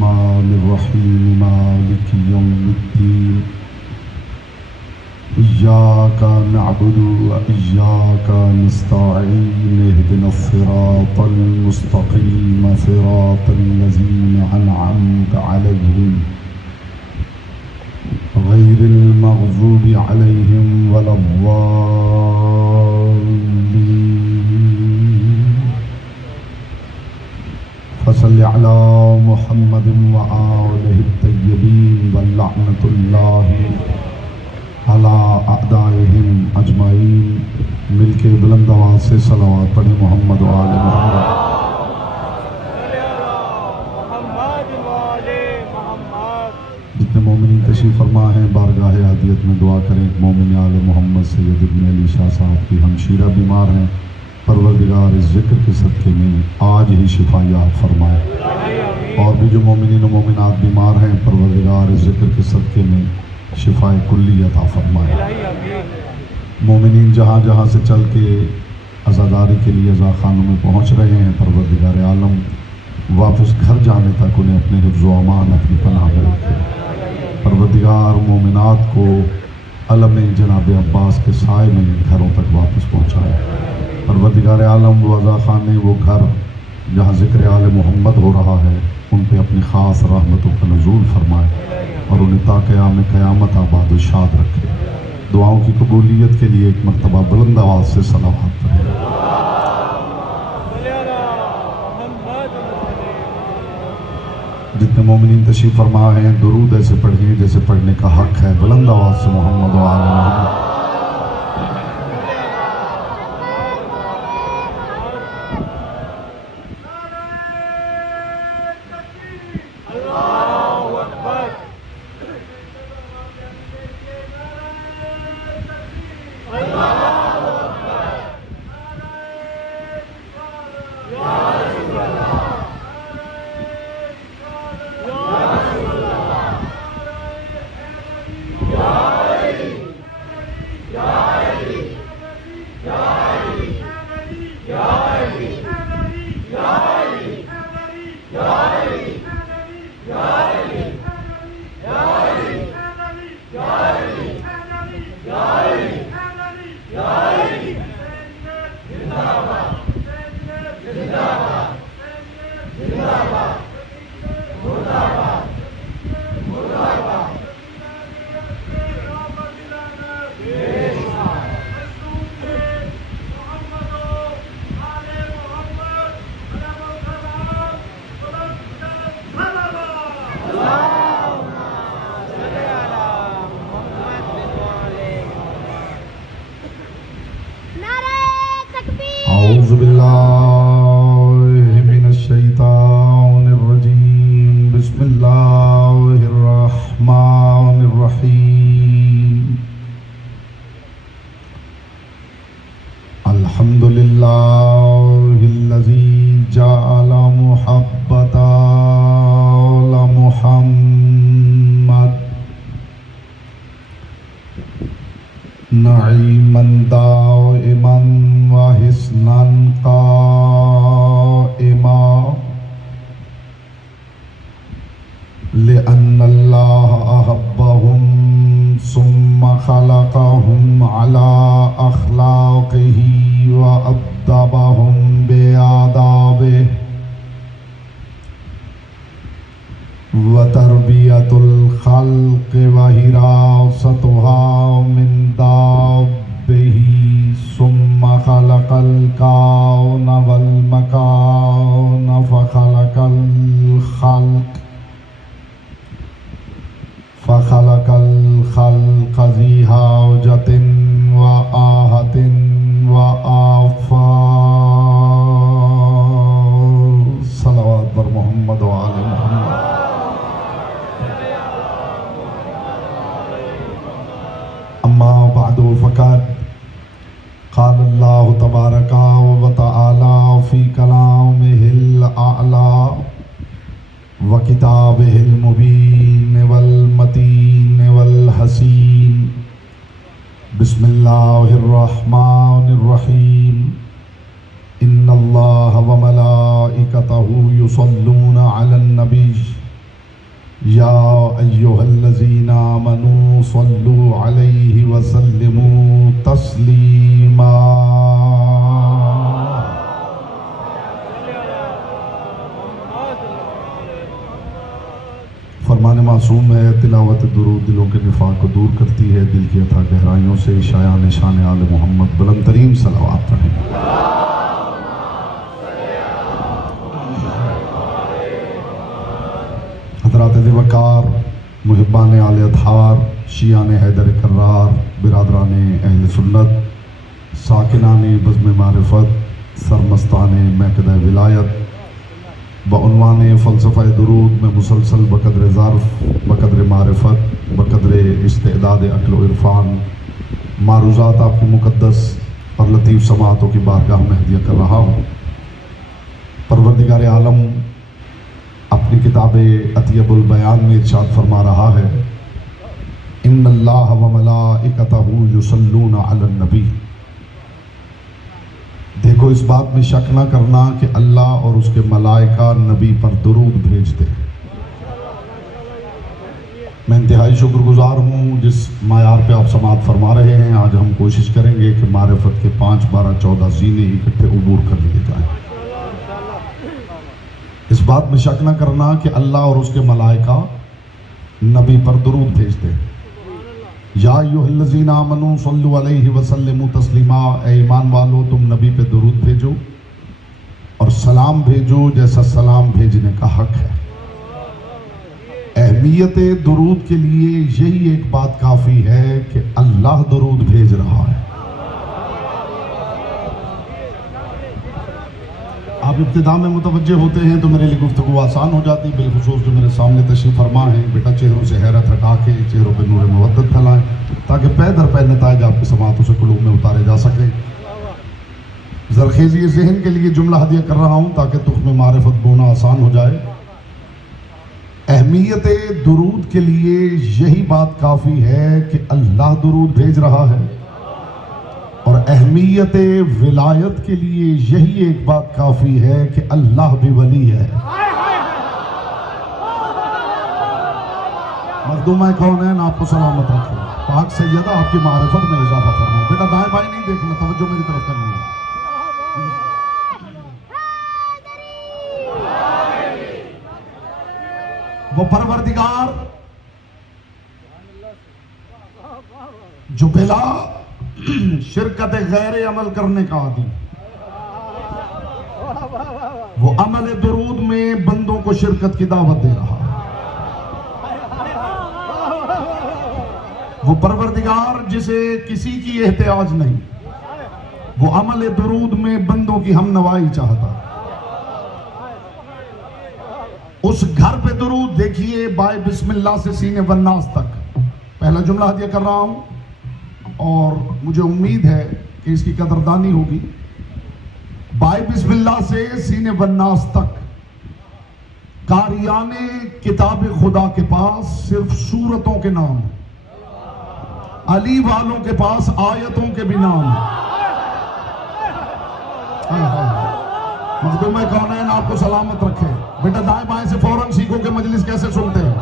बिस्मिल्लाहिर्रहमानिर्रहीम मालिकि यौमिद्दीन इय्याका नअबुदु व इय्याका नस्तईन इहदिनस सिरातल मुस्तकीम सिरातल लज़ीना अनअमता अलैहिम गैरिल मग़ज़ूबि अलैहिम वलद्दाल्लीन फसल्लि अला मुहम्मदिन व आलिहि तय्यबीन व लअनतुल्लाहि अला अअदाइहिम अजमाइन। मिलके बुलंद आवाज़ से सलावत पढ़ी मोहम्मद व आले मोहम्मद। जितने मोमिन तशरीफ़ फरमा हैं बारगाह आदियत में दुआ करें। मोमिन आले मोहम्मद सैयद इब्न अली शाह साहब की हमशीरा बीमार हैं, परवरदिगार इस जिक्र के सदक़े में आज ही शिफा याब फरमाए। और भी जो मोमिनीन व मोमिनात बीमार हैं, परवरदिगार इस जिक्र के सदक़े में शिफाए कुल्ली अता फरमाए। मोमिनीन जहाँ जहाँ से चल के अज़ादारी के लिए अज़ा खानों में पहुँच रहे हैं, परवरदिगार आलम वापस घर जाने तक उन्हें अपने हिफ्ज़ व अमान अपनी पनाह में रखे। परवरदिगार मोमिनात को अलम जनाब अब्बास के साए में घरों तक वापस पहुँचाए। परवरदिगार आलम वो अज़ा खाने, वो घर जहाँ ज़िक्र आले मोहम्मद हो रहा है, उन पे अपनी ख़ास रहमतों का नज़ूल फरमाए और उन्हें ताक़याम क़यामत आबाद व शाद रखे। दुआओं की कबूलियत के लिए एक मरतबा बुलंद आवाज़ से सलावत पढ़ें। जितने मोमिनीन तशरीफ़ फरमा हैं, दुरूद ऐसे पढ़िए जैसे पढ़ने का हक़ है। बुलंद आवाज़ से मोहम्मद व आले मोहम्मद। बिस्मिल्लाहिर्रहमानिर्रहीम। इन्नल्लाह व मलाइकतहु युसल्लूना अलन नबी या अय्युहल्लज़ीना आमनू सल्लु अलैहि वसल्लिमू तस्लीमा। फरमान मासूम है, तिलावत दुरूद दिलों के निफाक को दूर करती है, दिल की अथाह गहराइयों से शायान निशान आले मोहम्मद बुलंद तरीन सलावत रहें। हज़रात वकार, मुहिब्बान आले अतहार, शियान हैदर कर्रार, बिरादरान अहल सुन्नत, साकिनान बज़्म मारिफत, सरमस्तान महकद विलायत, बउनवान फ़लसफ़ा दुरूद में मुसलसल बकदर ज़र्फ़, बकदर मारिफत, बकदर इस्तेदाद अक्ल व इरफ़ान मारूज़ात आपकी मुक़द्दस और लतीफ़ समातों की बारगाह में हदिया कर रहा हूँ। परवरदिगार आलम अपनी किताब अतियबुल बयान में इरशाद फरमा रहा है, इन्नल्लाह व मलाइकतहू युसल्लूना अलन नबी। देखो, इस बात में शक ना करना कि अल्लाह और उसके मलाइका नबी पर दुरूद भेजते हैं। मैं इंतहाई शुक्रगुजार हूँ जिस मायार पे आप समात फरमा रहे हैं। आज हम कोशिश करेंगे कि मारिफत के 5, 12, 14 ज़ीने इकट्ठे उबूर कर लिए जाएं। इस बात में शक न करना कि अल्लाह और उसके मलाइका नबी पर दुरूद भेजते हैं। या अय्युहल्लज़ीना आमनू सल्लु अलैहि वसल्लिमू तस्लीमा। ए ईमान वालो, तुम नबी पे दुरूद भेजो और सलाम भेजो जैसा सलाम भेजने का हक है। अहमियत दुरूद के लिए यही एक बात काफ़ी है कि अल्लाह दुरूद भेज रहा है। आप इब्तिदा में मुतवज्जे होते हैं तो मेरे लिए गुफ्तगू आसान हो जाती है, बिलखुसूस जो मेरे सामने तशरीफ़ फरमा है। बेटा, चेहरों से हैरत हटा के चेहरों पे नूर मुवद्दत फैलाएं ताकि पै दर पै नताइज आपकी समातों से कुलूब में उतारे जा सके। ज़रखेज़ी ज़हन के लिए जुमला हदिया कर रहा हूँ ताकि तुख्म मारिफत बोना आसान हो जाए। अहमियत दुरूद के लिए यही बात काफ़ी है कि अल्लाह दुरूद भेज रहा है, और अहमियत विलायत के लिए यही एक बात काफ़ी है कि अल्लाह भी वली है। मखदूम कौन है ना, आपको सलामत रखे। पाक सैयदा आपकी मारिफत में इजाफा फरमाए। बेटा, दाएं बाएं नहीं देखना, तवज्जो मेरी तरफ करनी है। वो परवरदिगार जो बिला शिरकत गैर अमल करने का आदी, वो अमल दुरूद में बंदों को शिरकत की दावत दे रहा है। वो परवरदिगार जिसे किसी की एहतियाज नहीं, वो अमल दुरूद में बंदों की हमनवाई चाहता है। उस घर पे दुरूद देखिए, बाय बिस्मिल्लाह से सीने वन्नास तक। पहला जुमला हदिया कर रहा हूं और मुझे उम्मीद है कि इसकी कदरदानी होगी। बाय बिस्मिल्लाह से सीने वन्नास तक कारियाने किताब खुदा के पास सिर्फ सूरतों के नाम, अली वालों के पास आयतों के भी नाम। मखदूम कौन है ना, आपको सलामत रखे। बेटा, दाएं बाएं से फौरन सीखो कि मजलिस कैसे सुनते हैं।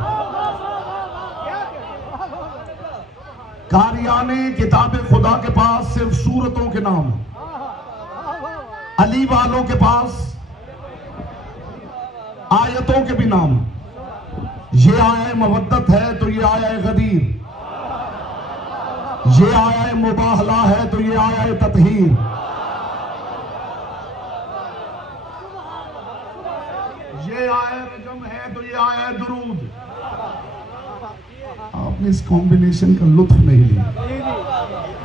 कारियाने किताब खुदा के पास सिर्फ सूरतों के नाम, अली वालों के पास आयतों के भी नाम। ये आया मवद्दत है तो ये आया गदीर, ये आया मुबाहला है तो ये आया ततहीर, ये आया रजम है तो ये आया दुरूद। आपने इस कॉम्बिनेशन का लुत्फ नहीं लिया।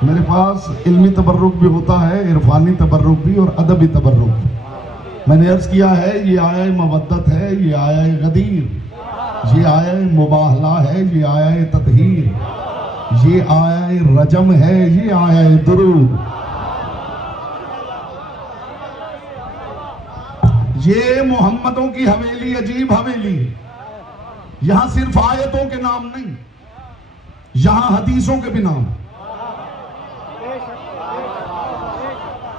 मेरे पास इल्मी तबर्रुक भी होता है, इरफानी तबर्रुक भी और अदबी तबर्रुक भी। मैंने अर्ज किया है ये आया मवद्दत है, ये आया गदीर, ये आया मुबाहला है, ये आया ततहीर, ये आया रजम है, ये आया दुरूद। ये मोहम्मदों की हवेली अजीब हवेली। यहां सिर्फ आयतों के नाम नहीं, यहां हदीसों के भी नाम।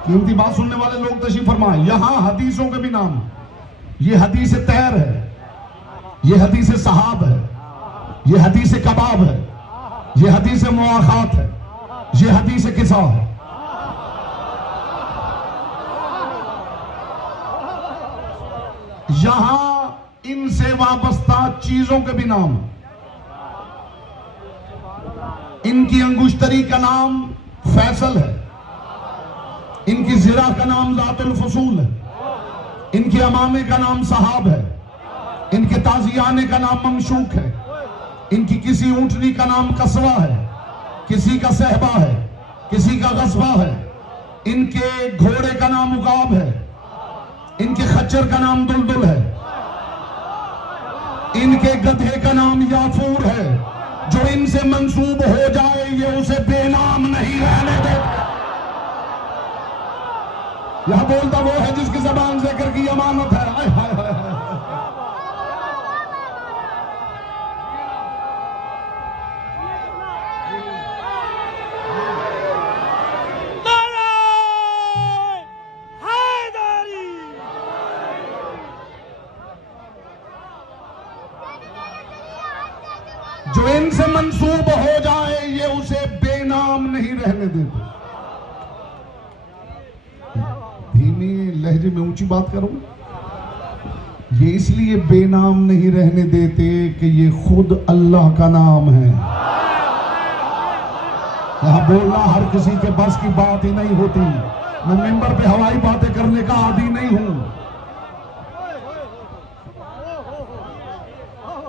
कीमती बात सुनने वाले लोग तशरीफ फरमाएं, यहां हदीसों के भी नाम। ये हदीस तैर है, ये हदीस सहाब है, ये हदीस कबाब है, ये हदीस मुआखात है, ये हदीस किसा है। यहां इनसे वाबस्ता चीजों के भी नाम, इनकी अंगुश्तरी का नाम फैसल है, इनकी जिरा का नाम जातुल फसूल है, इनके अमामे का नाम सहाब है, इनके ताजियाने का नाम ममशूक है, इनकी किसी ऊंटनी का नाम कसवा है, किसी का सहबा है, किसी का गस्बा है, इनके घोड़े का नाम उकाब है, इनके खच्चर का नाम दुलदुल है, इनके गधे का नाम याफूर है। जो इनसे मंसूब हो जाए ये उसे बेनाम नहीं रहने देते। यह बोलता वो है जिसकी ज़बान ज़िक्र की अमानत है। हाय हाय हाय हाय। जो इनसे मंसूब हो जाए ये उसे बेनाम नहीं रहने देते। धीमे लहजे में ऊंची बात करो। ये इसलिए बेनाम नहीं रहने देते कि ये खुद अल्लाह का नाम है। यहां बोलना हर किसी के बस की बात ही नहीं होती। मैं मिंबर पे हवाई बातें करने का आदी नहीं हूं।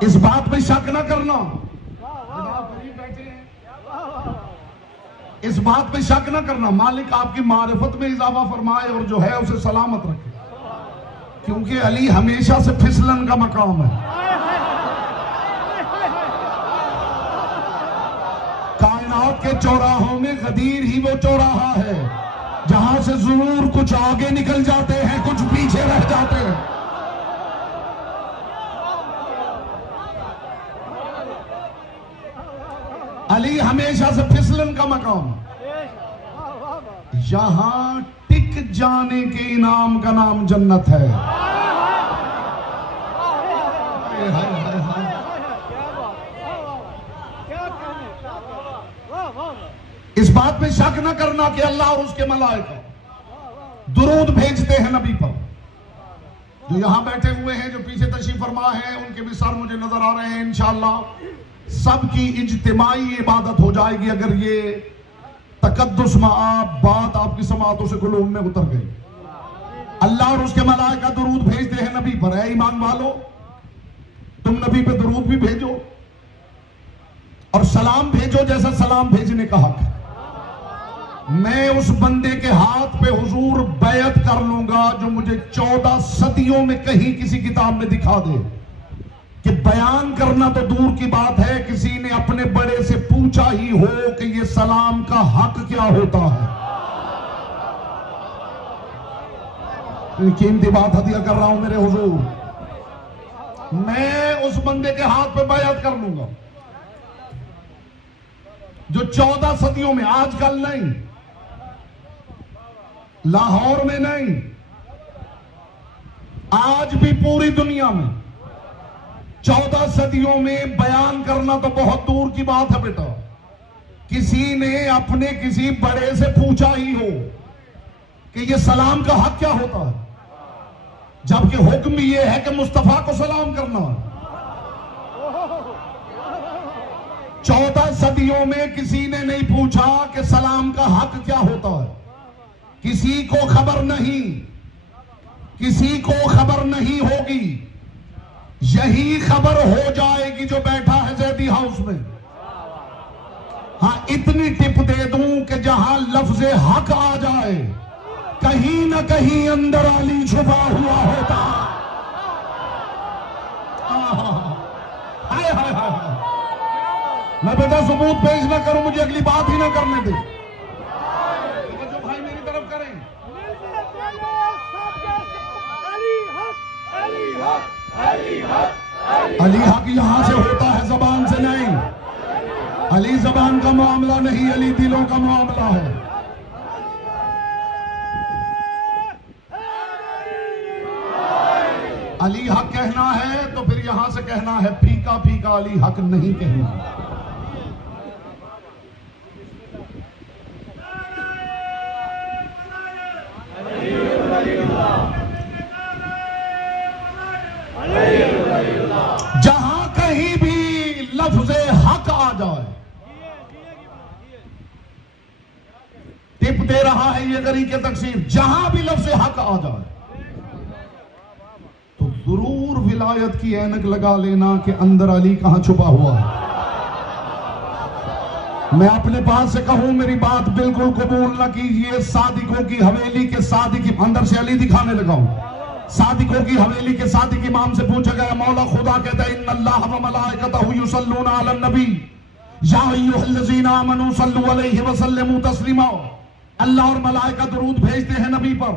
इस बात में शक न करना, इस बात पे शक न करना, मालिक आपकी मारिफत में इजाफा फरमाए और जो है उसे सलामत रखे, क्योंकि अली हमेशा से फिसलन का मकाम है। कायनात के चौराहों में गदीर ही वो चौराहा है जहां से जरूर कुछ आगे निकल जाते हैं, कुछ पीछे रह जाते हैं। अली हमेशा से फिसलन का मकाम, यहां टिक जाने के इनाम का नाम जन्नत है। इस बात में शक न करना कि अल्लाह और उसके मलाइका दुरूद भेजते हैं नबी पर। जो यहां बैठे हुए हैं, जो पीछे तशरीफ फरमा है, उनके भी सर मुझे नजर आ रहे हैं। इंशाअल्लाह सबकी इज्तिमाई इबादत हो जाएगी अगर ये तकद्दुस बात आपकी समातों से कुलूब में उतर गई। अल्लाह और उसके मलाइका दुरूद भेजते हैं नबी पर। है ईमान वालो, तुम नबी पे दुरूद भी भेजो और सलाम भेजो जैसा सलाम भेजने का हक है। मैं उस बंदे के हाथ पे हुजूर बैत कर लूंगा जो मुझे 14 सदियों में कहीं किसी किताब में दिखा दे कि बयान करना तो दूर की बात है, किसी ने अपने बड़े से पूछा ही हो कि ये सलाम का हक क्या होता है। कीमती बात हदिया कर रहा हूं मेरे हुजूर। मैं उस बंदे के हाथ पे बैत कर लूंगा जो 14 सदियों में, आजकल नहीं, लाहौर में नहीं, आज भी पूरी दुनिया में 14 सदियों में बयान करना तो बहुत दूर की बात है बेटा। किसी ने अपने किसी बड़े से पूछा ही हो कि ये सलाम का हक क्या होता है, जबकि हुक्म ये है कि मुस्तफा को सलाम करना है। 14 सदियों में किसी ने नहीं पूछा कि सलाम का हक क्या होता है। किसी को खबर नहीं, किसी को खबर नहीं होगी। यही खबर हो जाएगी जो बैठा है जैदी हाउस में। हां, इतनी टिप दे दूं कि जहां लफ्ज़े हक आ जाए कहीं ना कहीं अंदर अली छुपा हुआ होता। हाय हाय हाय। मैं बेटा सबूत पेश ना करूं, मुझे अगली बात ही ना करने दे। जो भाई मेरी तरफ करें, अली हक यहां से होता है, जबान से नहीं। अली जबान का मामला नहीं, अली दिलों का मामला है। अली हक कहना है तो फिर यहां से कहना है फीका फीका अली हक नहीं कहना। जहां कहीं भी लफ्ज़े हक आ जाए, टिप दे रहा है ये गरी के तकसीर, जहां भी लफ्ज़े हक आ जाए तो जरूर विलायत की ऐनक लगा लेना कि अंदर अली कहां छुपा हुआ है। मैं अपने पास से कहूं, मेरी बात बिल्कुल कबूल ना कीजिए। सादिकों की हवेली के सादिक, अंदर से अली दिखाने लगा हूं। सादिकों की हवेली के सादिक इमाम से पूछा गया, मौला खुदा कहता है इन्नल्लाह व मलाइकतहु युसल्लूना अलन नबी या अय्युहल्लज़ीना आमनू सल्लु अलैहि व सल्लिमू तस्लीमा। अल्लाह और मलाइका दुरूद भेजते हैं नबी पर।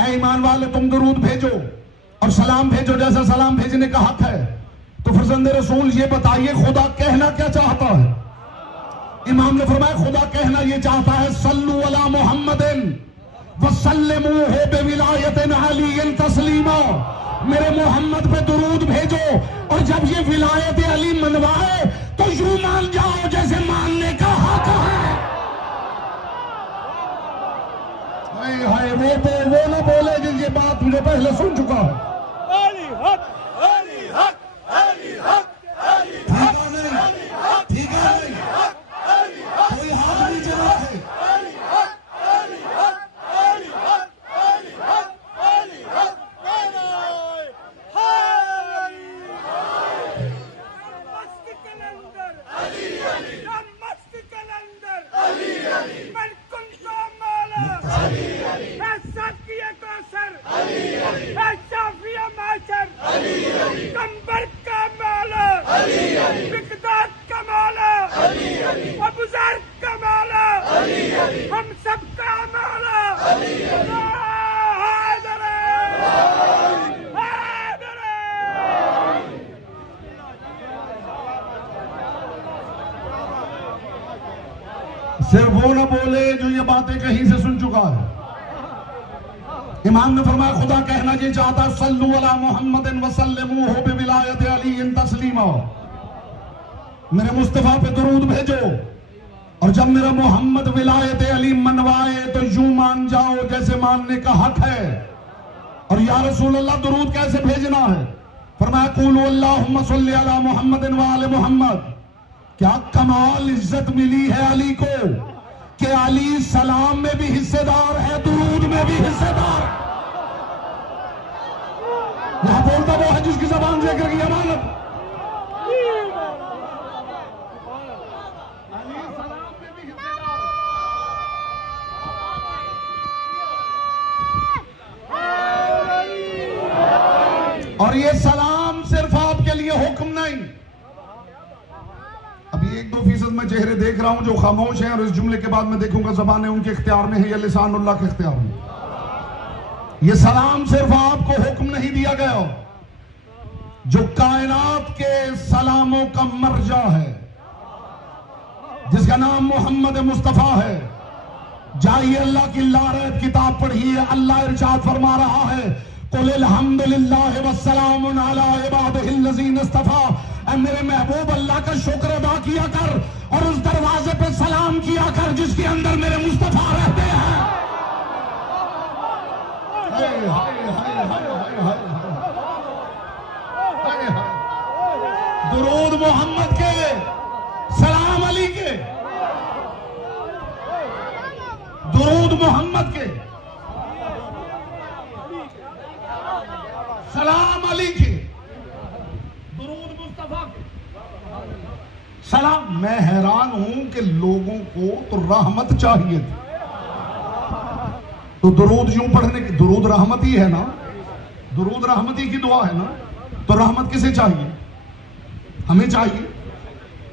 ऐ ईमान वाले तुम दुरूद भेजो और सलाम भेजो जैसा सलाम भेजने का हक है। तो फरजंदे रसूल ये बताइए खुदा कहना क्या चाहता है? इमाम ने फरमाया खुदा कहना ये चाहता है सल्लु अला मुहम्मदिन वसल्लिमूहु बिविलायतिन अलीयिन तस्लीमा। मेरे मोहम्मद पे दुरूद भेजो और जब ये विलायत अली मनवाए तो यूं मान जाओ जैसे मानने का हक है। हाय वो ना बोले जिस ये बात मुझे पहले सुन चुका है। अली हक, अली हक, अली हक, अली हक, ठीक है नहीं, कोई हाथ नीचे रखे। हम सबका मौला सिर्फ वो ना बोले जो ये बातें कहीं से सुन चुका है। इमाम ने फरमाया खुदा कहना ये चाहता है सल्लु अला मुहम्मदिन वसल्लिमूहु बिविलायत अलीयिन तस्लीमा। मेरे मुस्तफा पे दुरूद भेजो और जब मेरा मोहम्मद विलायत अली मनवाए तो यूं मान जाओ जैसे मानने का हक है। और या रसूल अल्लाह दुरूद कैसे भेजना है? फरमाया कुलू अल्लाहुम्मा सल्ली अला मुहम्मदिन व आले मुहम्मद। क्या कमाल इज्जत मिली है अली को कि अली सलाम में भी हिस्सेदार है, दुरूद में भी हिस्सेदार। यहां बोलता वो है जिसकी जबान जिक्र की अमानत। और ये सलाम सिर्फ आपके लिए हुक्म नहीं। अभी 1-2% मैं चेहरे देख रहा हूं जो खामोश हैं और इस जुमले के बाद मैं देखूंगा ज़बानें उनके इख्तियार में है या लिसानुल्लाह के इख्तियार में। ये सलाम सिर्फ आपको हुक्म नहीं दिया गया, जो कायनात के सलामों का मर्जा है, जिसका नाम मोहम्मद मुस्तफा है। जाइए अल्लाह की लारैब किताब पढ़िए, अल्लाह इरशाद फरमा रहा है कुल अल्हम्दुलिल्लाहि वस्सलामुन अला इबादिहिल्लज़ीना इस्तफा। मेरे महबूब अल्लाह का शुक्र अदा किया कर और उस दरवाजे पे सलाम किया कर जिसके अंदर मेरे मुस्तफा रहते हैं। दुरूद मोहम्मद के, सलाम अली के, दुरूद मोहम्मद के, सलाम अली के, दुरूद मुस्तफा के, सलाम। मैं हैरान हूं कि लोगों को तो रहमत चाहिए थी, तो दुरूद यूं पढ़ने की, दुरूद रहमत ही है ना, दुरूद रहमती की दुआ है ना, तो रहमत किसे चाहिए? हमें चाहिए,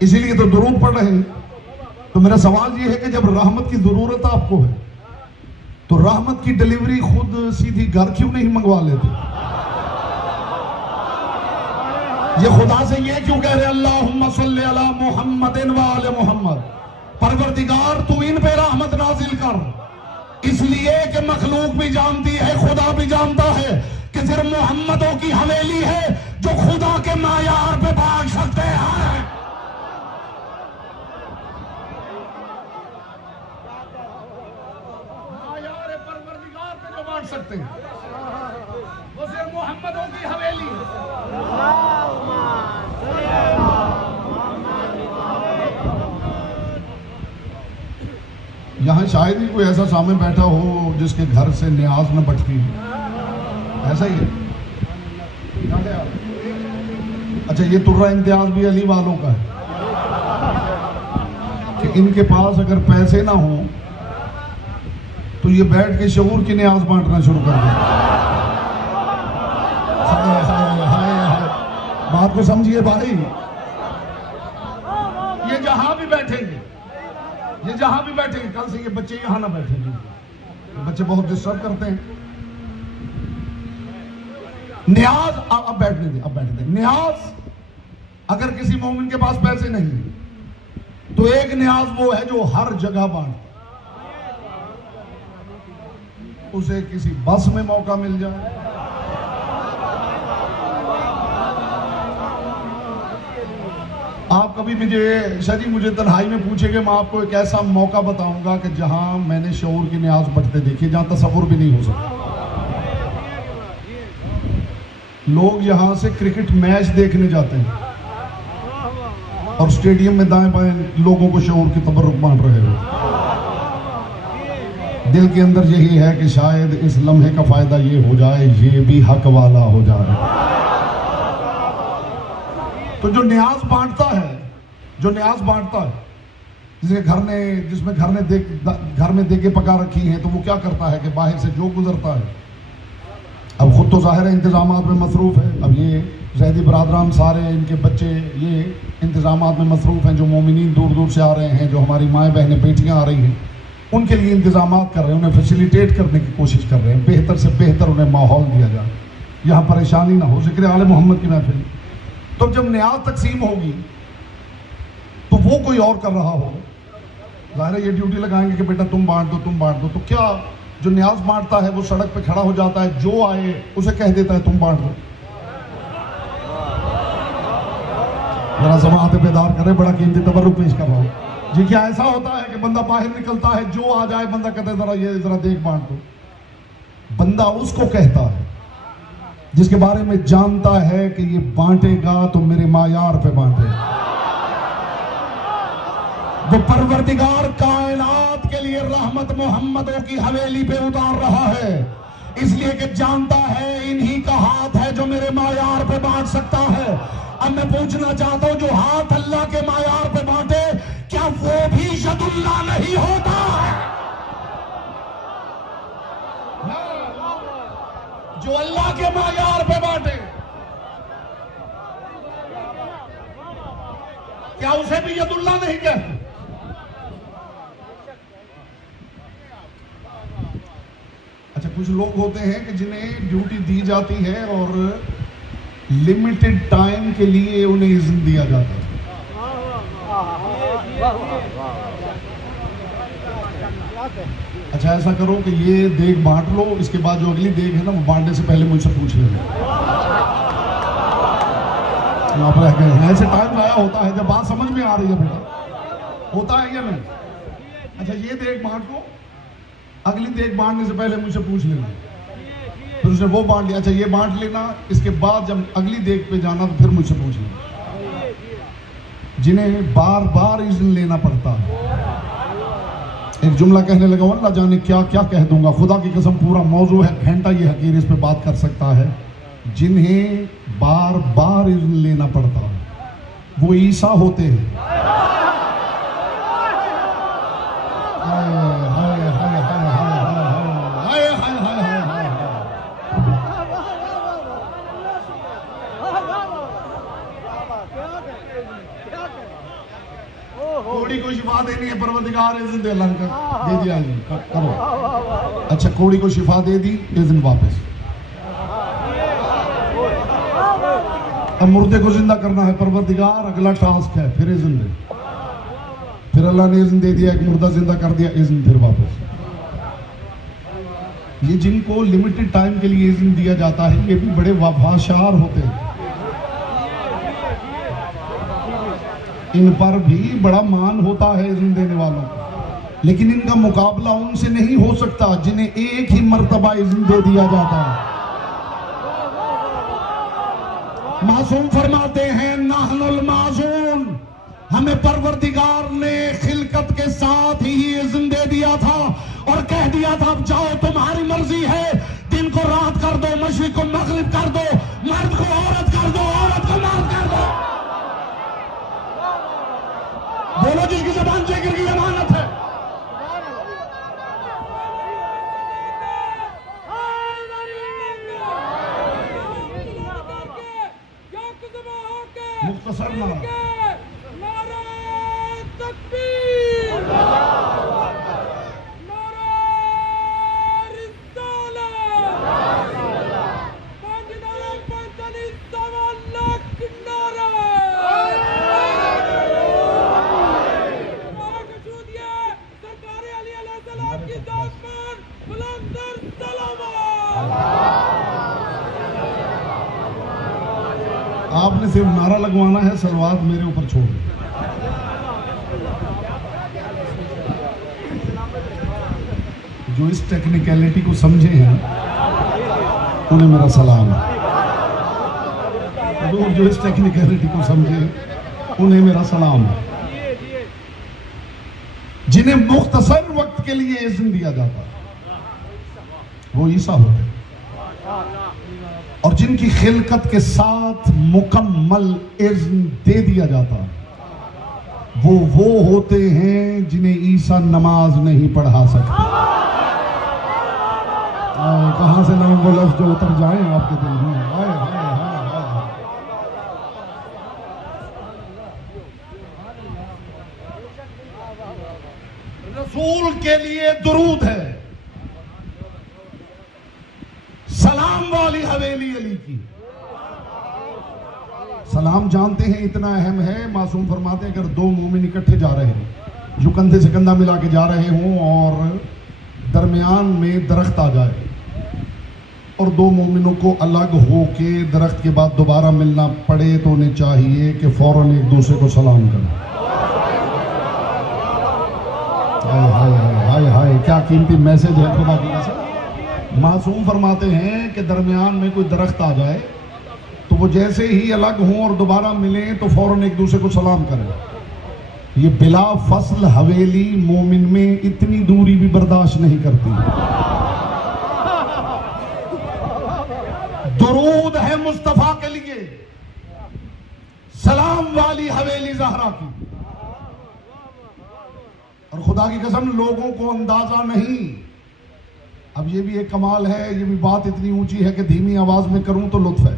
इसीलिए तो दुरूद पढ़ रहे हैं। तो मेरा सवाल यह है कि जब रहमत की जरूरत आपको है तो रहमत की डिलीवरी खुद सीधी घर क्यों नहीं मंगवा लेते? ये खुदा से ये क्यों कह रहे अल्लाहुम्मा सल्ली अला मुहम्मदिन व आले मुहम्मद। परवरदिगार तू इन पे रहमत नाजिल कर, इसलिए कि मखलूक भी जानती है, खुदा भी जानता है कि सिर्फ मोहम्मदों की हवेली है जो खुदा के मायार पे बांट सकते हैं। मायार परवरदिगार पे जो बांट सकते हैं वो सिर्फ मोहम्मदों की हवेली है। यहाँ शायद ही कोई ऐसा सामने बैठा हो जिसके घर से न्याज न बटती हो। ऐसा ही है। अच्छा, ये तुर्रा इम्तियाज भी अली वालों का है कि इनके पास अगर पैसे ना हो तो ये बैठ के शऊर की न्याज बांटना शुरू कर दे। बात को समझिए भाई। ये जहां भी बैठेंगे, ये जहां भी बैठेंगे, कल से ये बच्चे यहां ना बैठेंगे। बच्चे बहुत डिस्टर्ब करते हैं। न्याज अब बैठने दे, अब बैठने दे। न्याज अगर किसी मोमिन के पास पैसे नहीं तो एक न्याज वो है जो हर जगह बांटता। उसे किसी बस में मौका मिल जाए, आप कभी मुझे तन्हाई में पूछेंगे, मैं आपको एक ऐसा मौका बताऊंगा कि जहां मैंने शऊर की न्याज बढ़ते देखी, जहां तसव्वुर भी नहीं हो सकता। लोग यहां से क्रिकेट मैच देखने जाते हैं और स्टेडियम में दाएं बाएं लोगों को शऊर की तबर्रुक बांट रहे हो। दिल के अंदर यही है कि शायद इस लम्हे का फायदा ये हो जाए, ये भी हक वाला हो जाए। तो जो न्याज बांटता है, जिसमें घर में देके पका रखी है, तो वो क्या करता है कि बाहर से जो गुजरता है, अब खुद तो जाहिर है इंतजामात में मसरूफ है। अब ये ज़ैदी बरादरान सारे, इनके बच्चे ये इंतजामात में मसरूफ हैं। जो मोमिनीन दूर दूर से आ रहे हैं, जो हमारी माएँ बहनें बेटियाँ आ रही हैं, उनके लिए इंतजामात कर रहे हैं, उन्हें फैसिलिटेट करने की कोशिश कर रहे हैं, बेहतर से बेहतर उन्हें माहौल दिया जाए, यहाँ परेशानी ना हो। ज़िक्र आले मोहम्मद की महफिल। तो जब न्याज तकसीम होगी तो वो कोई और कर रहा हो, ज़ाहिर है ये ड्यूटी लगाएंगे कि बेटा तुम बांट दो। तो क्या जो न्याज बांटता है वो सड़क पे खड़ा हो जाता है, जो आए उसे कह देता है तुम बांट दो। जरा जमात बेदार करे, बड़ा कीमती तबर्रुक पेश कर रहा हूं जी। क्या ऐसा होता है कि बंदा बाहर निकलता है, जो आ जाए बंदा कहता है जरा देख बांट दो। बंदा उसको कहता है जिसके बारे में जानता है कि ये बांटेगा तो मेरे मायार पे बांटेगा। वो परवरदिगार कायनात के लिए रहमत मोहम्मदों की हवेली पे उतार रहा है, इसलिए कि जानता है इन्हीं का हाथ है जो मेरे मायार पे बांट सकता है। अब मैं पूछना चाहता हूं, जो हाथ अल्लाह के मायार पे बांटे, क्या वो भी यदुल्लाह नहीं होता है? जो अल्लाह के मायार पे बांटे, क्या उसे भी यदुल्लाह नहीं कहते? अच्छा, कुछ लोग होते हैं कि जिन्हें ड्यूटी दी जाती है और लिमिटेड टाइम के लिए उन्हें इज़्न दिया जाता है। अच्छा, ऐसा करो कि ये देख बांट लो, इसके बाद जो अगली देख है ना, वो बांटने से पहले मुझसे पूछ लेना। आप रह गए हैं। ऐसे टाइम आया होता है जब बात समझ में आ रही है बेटा, होता है या नहीं? अच्छा, ये देख बांट लो, अगली देख बांटने से पहले मुझसे पूछ लेना। फिर उसने वो बांट लिया, अच्छा ये बांट लेना, इसके बाद जब अगली देख पे जाना तो फिर मुझसे पूछ लेना। जिन्हें बार बार इज़्न लेना पड़ता है। एक जुमला कहने लगा, अल्लाह जाने क्या क्या कह दूंगा, खुदा की कसम पूरा मौजू है, घंटा ये हकीर इस पे बात कर सकता है। जिन्हें बार बार इज़्न लेना पड़ता है वो ईसा होते हैं। कोड़ी को शिफा देनी है, परवरदिगार इज़्न दे दिया करो। अच्छा, कोड़ी को शिफा दे दी, इज़्न वापस। अब मुर्दे को जिंदा करना है, परवरदिगार अगला टास्क है, फिर इज़्न दे। फिर अल्लाह ने इज़्न दे दिया, एक मुर्दा जिंदा कर दिया, इज़्न फिर वापस। ये जिनको लिमिटेड टाइम के लिए इज़्न दिया जाता है, ये भी बड़े वफादार होते हैं। इन पर भी बड़ा मान होता है इज़्न देने वालों को, लेकिन इनका मुकाबला उनसे नहीं हो सकता जिन्हें एक ही मर्तबा इज़्न दे दिया जाता है। मासूम फरमाते हैं नाहनुल मासूम, हमें परवरदिगार ने खिलकत के साथ ही इज़्न दे दिया था और कह दिया था अब जाओ तुम्हारी मर्जी है, दिन को रात कर दो, मशरिक को मगरिब कर दो, मर्द को औरत कर दो, औरत को मर्द कर दो। बोलो जिसकी ज़बान जिक्र की अमानत है। मुख्तसर नारा आपने सिर्फ नारा लगवाना है, सलवात मेरे ऊपर छोड़ दो। जो इस टेक्निकलिटी को समझे हैं उन्हें मेरा सलाम है। लोग जो इस टेक्निकलिटी को समझे उन्हें मेरा सलाम है। जिन्हें मुख्तसर वक्त के लिए इज़्न दिया जाता वो ईसा होते, और जिनकी खिलकत के साथ मुकम्मल इज़्न दे दिया जाता वो होते हैं जिन्हें ईसा नमाज नहीं पढ़ा सकते। कहां से नाम वो लफ्ज़ जो उतर जाए आपके दिल में। हाय हाय हाय हाय। रसूल के लिए दुरूद है, सलाम वाली हवेली अली की। सलाम जानते हैं इतना अहम है, मासूम फरमाते हैं अगर दो मोमिन इकट्ठे जा रहे हैं, जो कंधे से कंधा मिला के जा रहे हों और दरमियान में दरख्त आ जाए और दो मोमिनों को अलग होके दरख्त के बाद दोबारा मिलना पड़े तो उन्हें चाहिए कि फौरन एक दूसरे को सलाम करें। हाय हाय हाय हाय, क्या कीमती मैसेज है खुदा की कसम। मासूम फरमाते हैं कि दरमियान में कोई दरख्त आ जाए तो वो जैसे ही अलग हों और दोबारा मिलें तो फौरन एक दूसरे को सलाम करें। ये बिला फसल हवेली मोमिन में इतनी दूरी भी बर्दाश्त नहीं करती। दुरूद है मुस्तफा के लिए, सलाम वाली हवेली ज़हरा की। और खुदा की कसम लोगों को अंदाजा नहीं, अब ये भी एक कमाल है, ये भी बात इतनी ऊंची है कि धीमी आवाज में करूं तो लुत्फ है।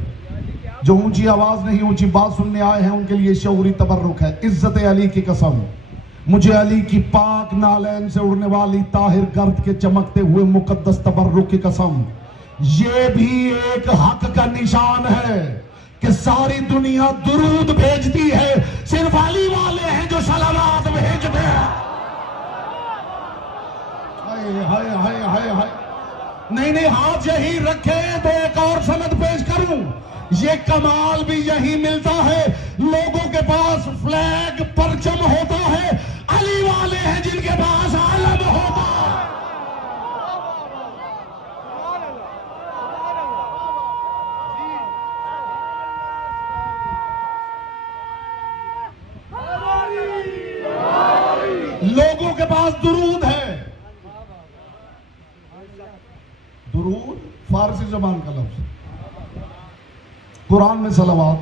जो ऊंची आवाज नहीं ऊंची बात सुनने आए हैं उनके लिए शऊरी तबर्रुक है। इज्जत अली की कसम, मुझे अली की पाक नालैन से उड़ने वाली ताहिर गर्द के चमकते हुए मुकद्दस तबर्रुक की कसम, ये भी एक हक का निशान है कि सारी दुनिया दुरूद भेजती है, सिर्फ अली वाले हैं जो सलावत भेजते हैं। हाय हाय हाय हाय हाय। नहीं हाथ यही रखे तो एक और सनद पेश करूं। ये कमाल भी यही मिलता है, लोगों के पास फ्लैग परचम होता है, अली वाले हैं जिनके पास आलम होता है। लोगों के पास दुरूद है। दुरूद फारसी जबान का लफ्ज, कुरान में सलावात।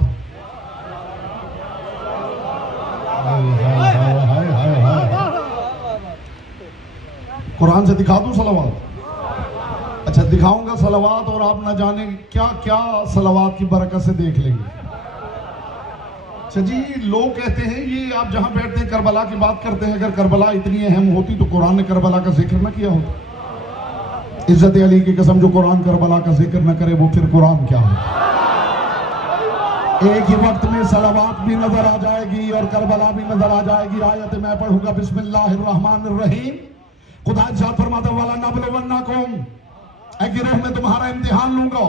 कुरान से दिखा दूं सलावात? अच्छा दिखाऊंगा सलावात और आप ना जाने क्या क्या सलावात की बरकत से देख लेंगे। अच्छा जी, लोग कहते हैं ये आप जहां बैठते हैं करबला की बात करते हैं, अगर करबला इतनी अहम होती तो कुरान ने करबला का जिक्र ना किया होता। इज्जत अली की कसम, जो कुरान करबला का जिक्र न करे वो फिर कुरान क्या है। एक ही वक्त में सलावात भी नजर आ जाएगी और करबला भी नजर आ जाएगी। आयत मैं पढ़ूंगा, बिस्मिल्लाहिर्रहमानिर्रहीम। खुदा इरशाद फरमाता है, वाला नबलुवन्नकुम, गिरोह में तुम्हारा इम्तिहान लूंगा,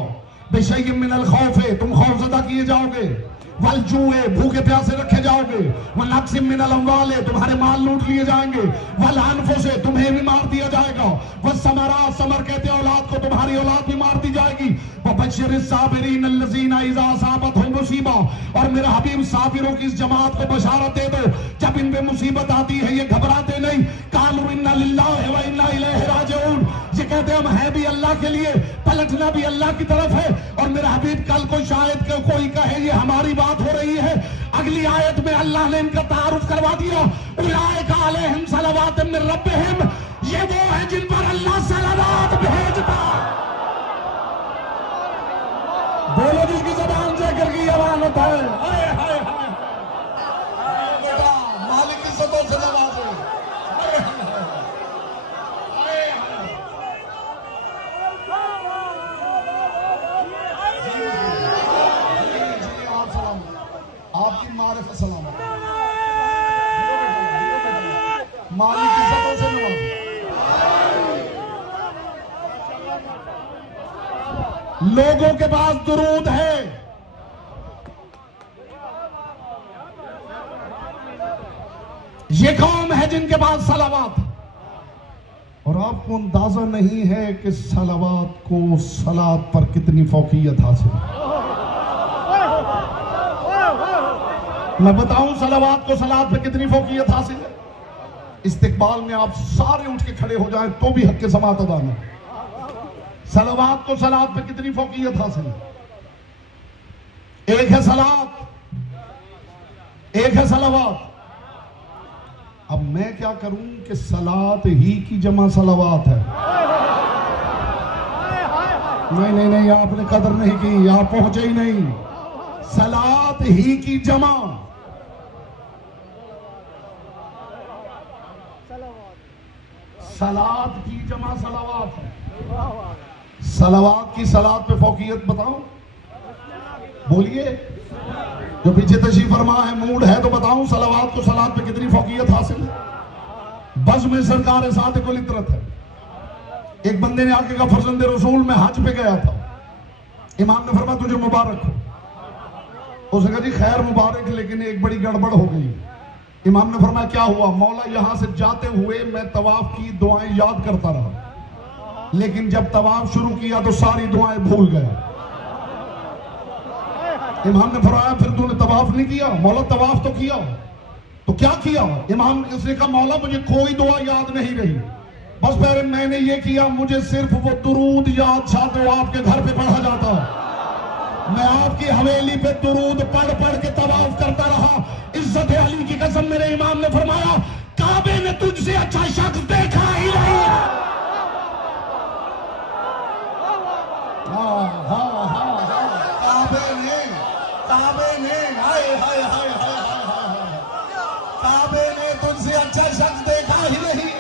बेशय्यिम मिनल खौफ, तुम खौफज़दा किए जाओगे, वल जुए, भूखे प्यासे रखे जाओगे, वल नक्सिम मिनल अम्वाले, तुम्हारे माल लूट लिए जाएंगे, वल अनफुसे, तुम्हें भी मार दिया जाएगा, वल समरा, समर कहते हैं औलाद को, तुम्हारी औलाद भी मार दी जाएगी, वबश्शिरिस साबिरीन अल्लज़ीना इज़ा असाबतहुम मुसीबा, और मेरा हबीब साबिरों की इस जमात को बशारत दे दो, जब इन पे मुसीबत आती है ये घबराते नहीं, कालू इन्ना लिल्लाहि व इन्ना इलैहि राजिऊन, ये कहते हम हैं भी अल्लाह के लिए, पलटना भी अल्लाह की तरफ है। और मेरा हबीब कल को शायद कोई कहे ये हमारी बात हो रही है, अगली आयत में अल्लाह ने इनका तारुफ करवा दिया, उलाइका अलैहिम सलवातुम मिर रब्बिहिम, ये वो है जिन पर अल्लाह सलावत भेजता। बोलो जिसकी ज़बान से जिक्र की आवाज़ होता है, हाय हाय हाय बेटा मालिक की इज्जतों से नवाजे, हाय हाय आपकी मारिफ सलाम, मालिक की इज्जतों से नवाजे। लोगों के पास दुरूद है, ये कौम है जिनके पास सलावात, और आपको अंदाजा नहीं है कि सलावात को सलात पर कितनी फौकियत हासिल है। मैं बताऊं सलावात को सलात पर कितनी फौकियत हासिल है। इस्तिकबाल में आप सारे उठ के खड़े हो जाएं तो भी हक के समात अदा नहीं। सलावात को सलात पे कितनी फौकियत हासिल है। एक है सलात, एक है सलावात। अब मैं क्या करूं कि सलात ही की जमा सलावात है। नहीं नहीं नहीं, आपने कदर नहीं की, आप पहुंचे ही नहीं। सलात ही की जमा सलात की जमा सलावात है। सलावात की सलात पे फौकियत बताओ, बोलिए। जो पीछे तशरीफ फरमा है मूड है तो बताऊं सलावात को सलात पे कितनी फौकियत हासिल है। बस में सरकार सादिकुल इतरत है। एक बंदे ने आके कहा फर्जंद रसूल में हज पे गया था, इमाम ने फरमाया तुझे मुबारक हो। उसने कहा जी खैर मुबारक, लेकिन एक बड़ी गड़बड़ हो गई। इमाम ने फरमाया क्या हुआ? मौला यहां से जाते हुए मैं तवाफ की दुआएं याद करता रहा, लेकिन जब तवाफ शुरू किया तो सारी दुआएं भूल गया। इमाम ने फरमाया फिर तूने तवाफ नहीं किया? मौला तवाफ तो किया। तो क्या किया? इमाम उसने कहा मौला मुझे कोई दुआ याद नहीं रही, बस फिर मैंने ये किया, मुझे सिर्फ वो दुरूद याद था जो आपके घर पे पढ़ा जाता। मैं आपकी हवेली पे दुरूद पढ़ पढ़ के तवाफ करता रहा। इज्जत अली की कसम मेरे इमाम ने फरमाया काबे ने तुझसे अच्छा शख्स देखा ही नहीं। काबे ने हाय हाय हाय हाय काबे ने तुझसे अच्छा शख्स देखा ही नहीं।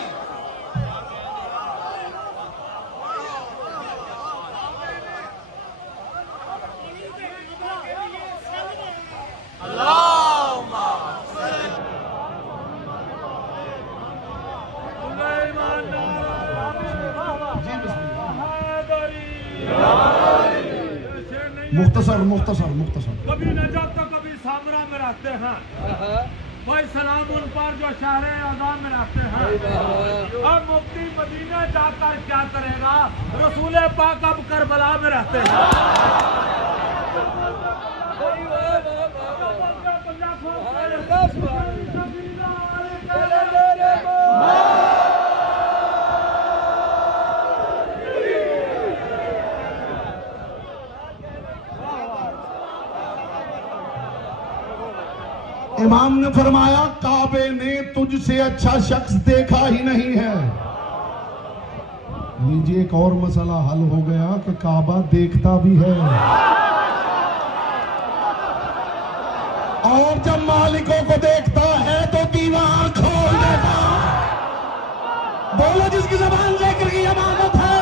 मुख्तसर मुख्तसर मुख्तसर। कभी नजत तो कभी सामरा में रहते हैं, भाई सलाम उन पर जो शहर आज़ाद में रहते हैं। अब मुफ्ती मदीना जाकर क्या करेगा? रसूल पाक अब करबला में रहते हैं। इमाम ने फरमाया काबे ने तुझसे अच्छा शख्स देखा ही नहीं है। लीजिए एक और मसला हल हो गया कि काबा देखता भी है, और जब मालिकों को देखता है तो दीवार खोल देता। बोलो जिसकी जबान जिक्र की अमानत है।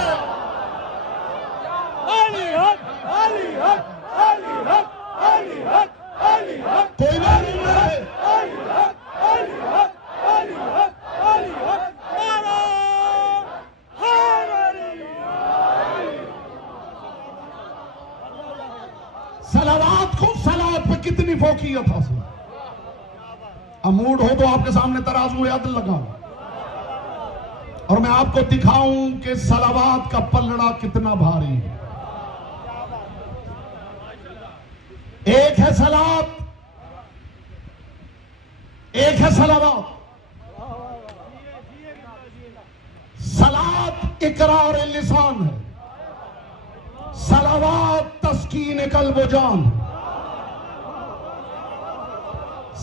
अली हक, अली हक, अली हक, अली हक, अली हक। कोई बात नहीं है। अली हक, अली हक, अली हक, अली हक। नारा हैदरी। सलावात को सलात पे कितनी की अथा से। अमूड हो तो आपके सामने तराजू अदल लगाऊं और मैं आपको दिखाऊं कि सलावात का पलड़ा कितना भारी है। एक है सलात, एक है सलावात। सलात इकरार लिसान है, सलावात तस्कीन कल्ब व जान।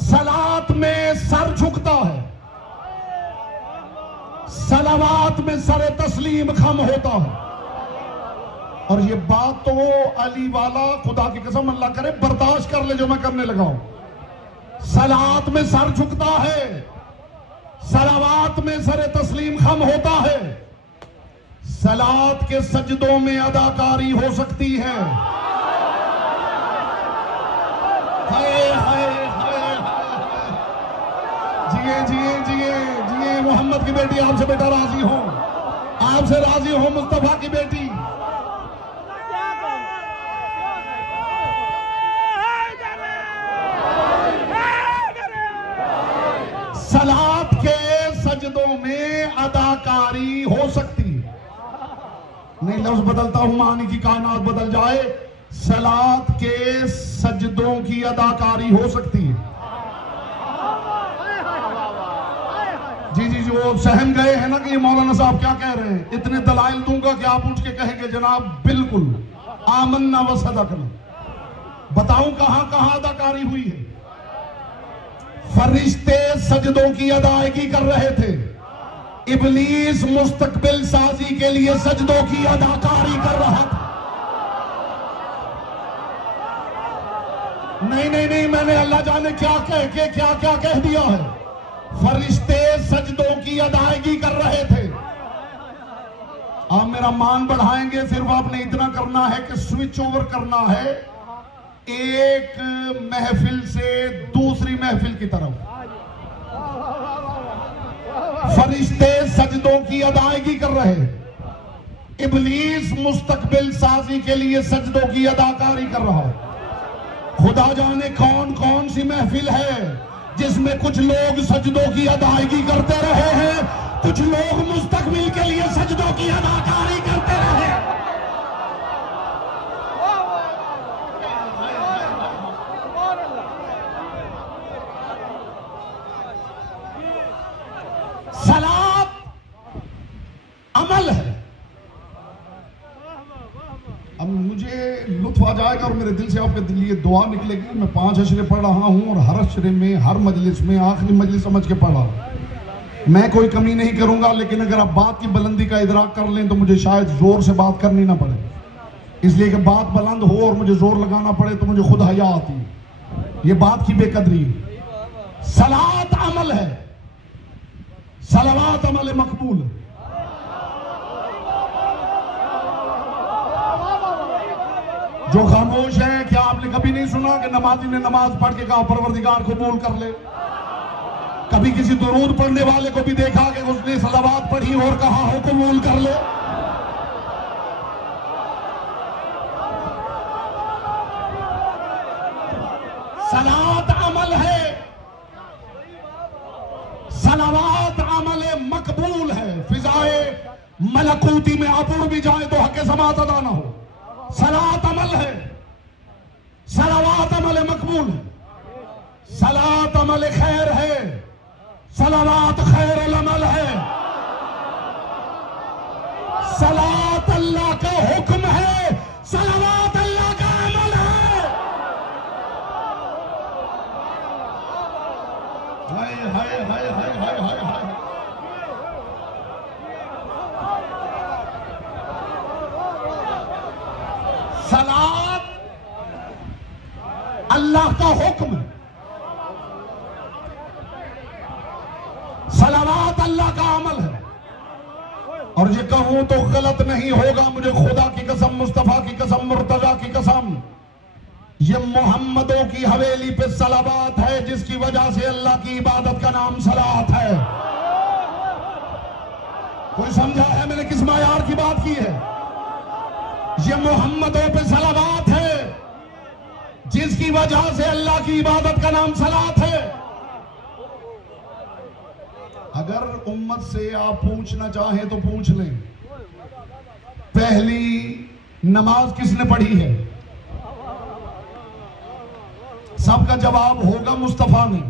सलात में सर झुकता है, सलावात में सर तस्लीम खम होता है। और ये बात तो अली वाला खुदा की कसम अल्लाह करे बर्दाश्त कर ले जो मैं करने लगा हूं। सलात में सर झुकता है, सलावात में सर तस्लीम खम होता है। सलात के सजदों में अदाकारी हो सकती है। हाय हाय हाय हाय, जिए जिए जिए जिए मोहम्मद की बेटी, आपसे बेटा राजी हो, आपसे राजी हो मुस्तफा की बेटी। सलात के सजदों में अदाकारी हो सकती है। नहीं लफ्ज बदलता हूं, मानी की कायनात बदल जाए। सलात के सजदों की अदाकारी हो सकती है। जी जी जी, वो सहम गए हैं ना कि मौलाना साहब क्या कह रहे हैं। इतने दलाइल दूंगा कि आप उठ के कहेंगे जनाब बिल्कुल आमन्ना व सदकना। बताऊं कहां कहां अदाकारी हुई है। फरिश्ते सजदों की अदायगी कर रहे थे, इब्लीस मुस्तकबिल साजी के लिए सजदों की अदाकारी कर रहा था। नहीं नहीं नहीं, मैंने अल्लाह जाने क्या कह के क्या क्या कह दिया है। फरिश्ते सजदों की अदायगी कर रहे थे। आप मेरा मान बढ़ाएंगे, सिर्फ आपने इतना करना है कि स्विच ओवर करना है एक महफिल से दूसरी महफिल की तरफ। फरिश्ते सजदों की अदायगी कर रहे, इब्लीस मुस्तकबिल साजी के लिए सजदों की अदाकारी कर रहा है। खुदा जाने कौन कौन सी महफिल है जिसमें कुछ लोग सजदों की अदायगी करते रहे हैं, कुछ लोग मुस्तकबिल के लिए सजदों की अदाकारी करते रहे। सलात अमल है। अब मुझे लुत्फ आ जाएगा और मेरे दिल से आपके लिए दुआ निकलेगी। मैं 5 अशरे पढ़ रहा हूं और हर अशरे में हर मजलिस में आखिरी मजलिस समझ के पढ़ रहा हूं। मैं कोई कमी नहीं करूंगा, लेकिन अगर आप बात की बुलंदी का इदराक कर लें तो मुझे शायद जोर से बात करनी ना पड़े, इसलिए कि बात बुलंद हो और मुझे जोर लगाना पड़े तो मुझे खुद हया आती है। ये बात की बेकदरी है। सलात अमल है, सलावात अमल मकबूल है। जो खामोश है, क्या आपने कभी नहीं सुना कि नमाजी ने नमाज पढ़ के कहा परवरदिगार कबूल कर ले? कभी किसी दुरूद पढ़ने वाले को भी देखा कि उसने सलावात पढ़ी और कहा हो कबूल कर ले? सलात अमल है, सलावात अमल मकबूल है। फिजाए मलकूती में आप उड़ भी जाए तो हक समात अदा ना हो। सलात अमल है, सलावात अमल मकबूल है। सलात अमल खैर है, सलावात खैर अमल है। सलात अल्लाह का हुक्म है, सलावात अल्लाह का अमल है। हाय हाय हाय हाय हाय हाय हाय। सलात अल्लाह का हुक्म है, सलावात अल्लाह का अमल है। और ये कहूं तो गलत नहीं होगा, मुझे खुदा की कसम, मुस्तफा की कसम, मुर्तजा की कसम, ये मोहम्मदों की हवेली पे सलावात है जिसकी वजह से अल्लाह की इबादत का नाम सलात है। कोई समझा है मैंने किस मायार की बात की है? ये मोहम्मदों पे सलावात है जिसकी वजह से अल्लाह की इबादत का नाम सलात है। अगर उम्मत से आप पूछना चाहें तो पूछ लें, पहली नमाज किसने पढ़ी है? सबका जवाब होगा मुस्तफा ने।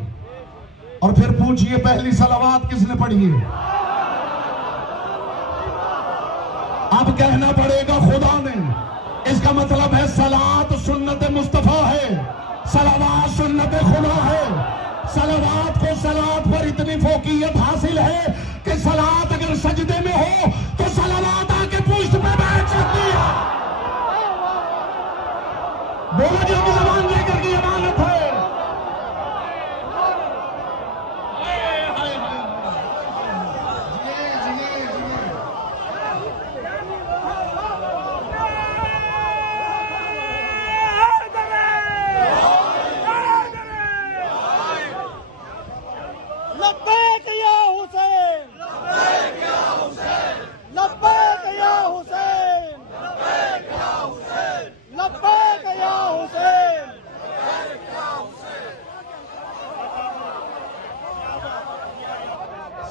और फिर पूछिए पहली सलावात किसने पढ़ी है? अब कहना पड़ेगा खुदा ने। इसका मतलब है सलात सुन्नत मुस्तफा है, सलावात सुन्नत खुदा है। सलावात को सलात पर इतनी फोकियत हासिल है कि सलात अगर सजदे में हो तो सलावात आके पुष्ट पे बैठ सकती है। बोलो जो भी जबान लेकर की अमानत है।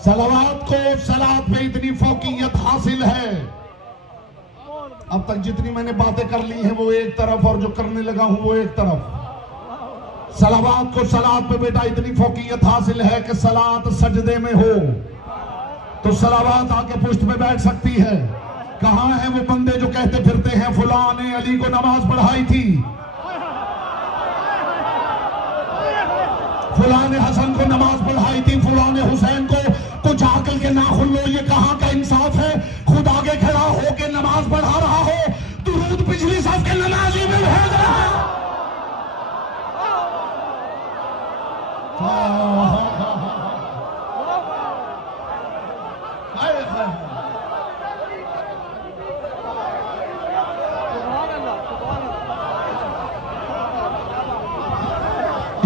सलावात को सलात में इतनी फोकियत हासिल है। अब तक जितनी मैंने बातें कर ली हैं वो एक तरफ, और जो करने लगा हूं वो एक तरफ। सलावात को सलात पे बेटा इतनी फोकियत हासिल है कि सलात सजदे में हो तो सलावात आके पुष्ट में बैठ सकती है। कहां है वो बंदे जो कहते फिरते हैं फुला ने अली को नमाज पढ़ाई थी, फुला ने हसन को नमाज पढ़ाई थी, फुला ने हुसैन को कुछ आकल के नाखुन लो। ये कहां का इंसाफ है? खुद आगे खड़ा होके नमाज पढ़ा रहा हो, दुरूद पिछली सफ के नमाजी में भेज रहा है।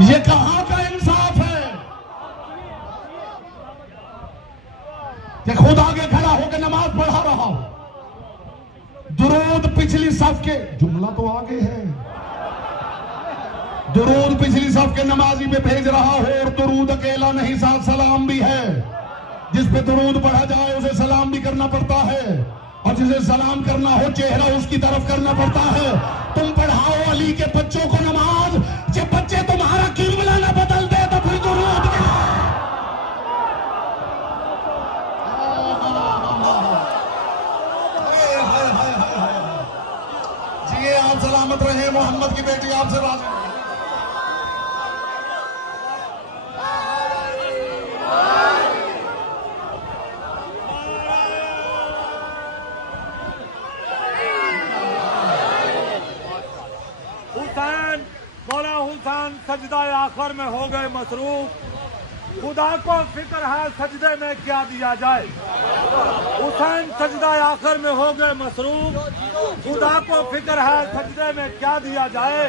ये कहां का इंसाफ है कि खुद आगे खड़ा होकर नमाज पढ़ा रहा हो, दुरूद पिछली सफ के, जुमला तो आगे है, दुरूद पिछली सफ के नमाजी में भेज रहा हो। और दुरूद अकेला नहीं, साथ सलाम भी है। जिस पे दुरूद पढ़ा जाए उसे सलाम भी करना पड़ता है, और जिसे सलाम करना हो चेहरा उसकी तरफ करना पड़ता है। तुम पढ़ाओ अली के बच्चों को नमाज, जब बच्चे तुम्हारा किबला न बदल दे तो फिर दुरूद क्या? जी आप सलामत रहे, मोहम्मद की बेटी आपसे राजी। सजदा आखिर में हो गए मसरूफ, खुदा को फिक्र है सजदे में क्या दिया जाए। हुसैन सजदा आखिर में हो गए मसरूफ, खुदा को फिक्र है सजदे में क्या दिया जाए।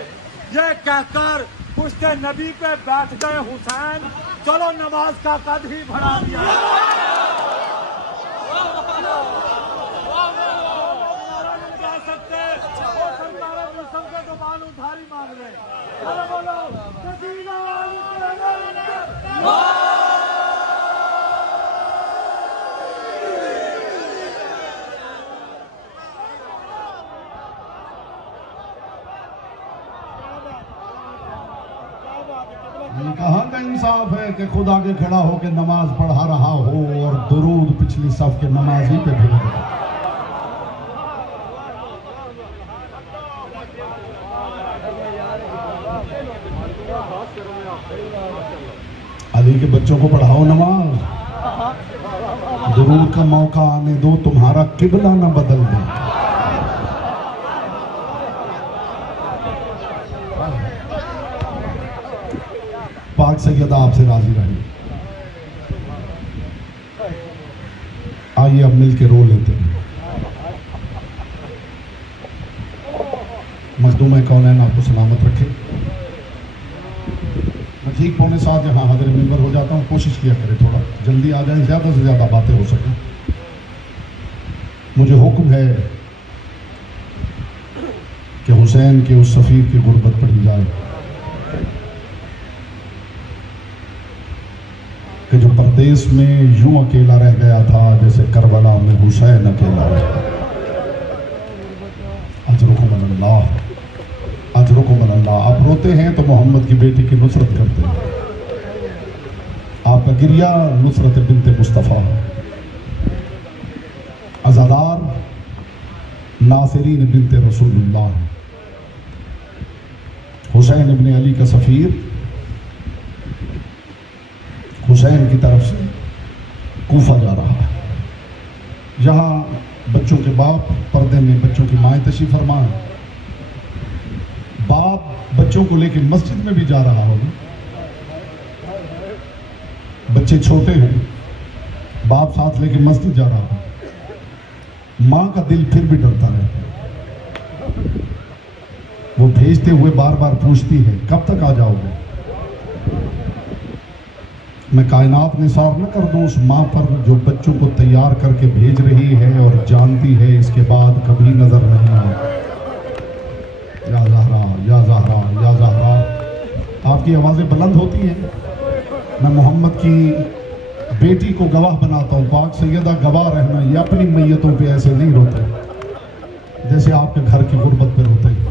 ये कहकर पुश्ते नबी पे बैठ गए हुसैन, चलो नमाज का कद ही बढ़ा दिया। दुकान उधारी मांग रहे, बोलो कहां का इंसाफ है कि खुद आगे खड़ा होकर नमाज पढ़ा रहा हो और दुरूद पिछली सफ के नमाजी पे भेज रहा हो। अली के बच्चों को पढ़ाओ नमाज, दुरूद का मौका आने दो, तुम्हारा किबला न बदल दे। पाक सैयदा आपसे राजी रही। आइए अब मिल के रो लेते हैं। मखदूम कौनैन आपको सलामत रखे। मैं ठीक 6:45 यहाँ हाजिर मेंबर हो जाता हूँ। कोशिश किया करें थोड़ा जल्दी आ जाए, ज़्यादा से ज़्यादा बातें हो सकें। मुझे हुक्म है कि हुसैन के उस सफ़ीर की गुर्बत पढ़ी जाए कि जो परदेश में यूं अकेला रह गया था जैसे करबला में हुसैन अकेला रह। अजरुकुमुल्लाह, अजरुकुमुल्लाह। आप रोते हैं तो मोहम्मद की बेटी की नुसरत करते हैं। आपका गिरिया नुसरत बिनते मुस्तफ़ा, अज़ादार नासिरीन बिनते रसूलुल्लाह, हुसैन इब्ने अली का सफ़ीर हुसैन की तरफ से कूफा जा रहा है, जहाँ बच्चों के बाप पर्दे में बच्चों की माएँ तशरीफ़ फरमा है। बाप बच्चों को लेकर मस्जिद में भी जा रहा होगा, बच्चे छोटे हों, बाप साथ लेके मस्जिद जा रहा हो, माँ का दिल फिर भी डरता रहता है। वो भेजते हुए बार बार पूछती है कब तक आ जाओगे। मैं कायनात निसार न कर दूं उस माँ पर जो बच्चों को तैयार करके भेज रही है और जानती है इसके बाद कभी नजर नहीं आएगा। या ज़हरा, या ज़हरा, या ज़हरा। आपकी आवाज़ें बुलंद होती हैं। मैं मोहम्मद की बेटी को गवाह बनाता हूँ, पाक सैयदा गवाह रहना, ये अपनी मैयतों पे ऐसे नहीं रोते जैसे आपके घर की गुर्बत पे रोते हैं।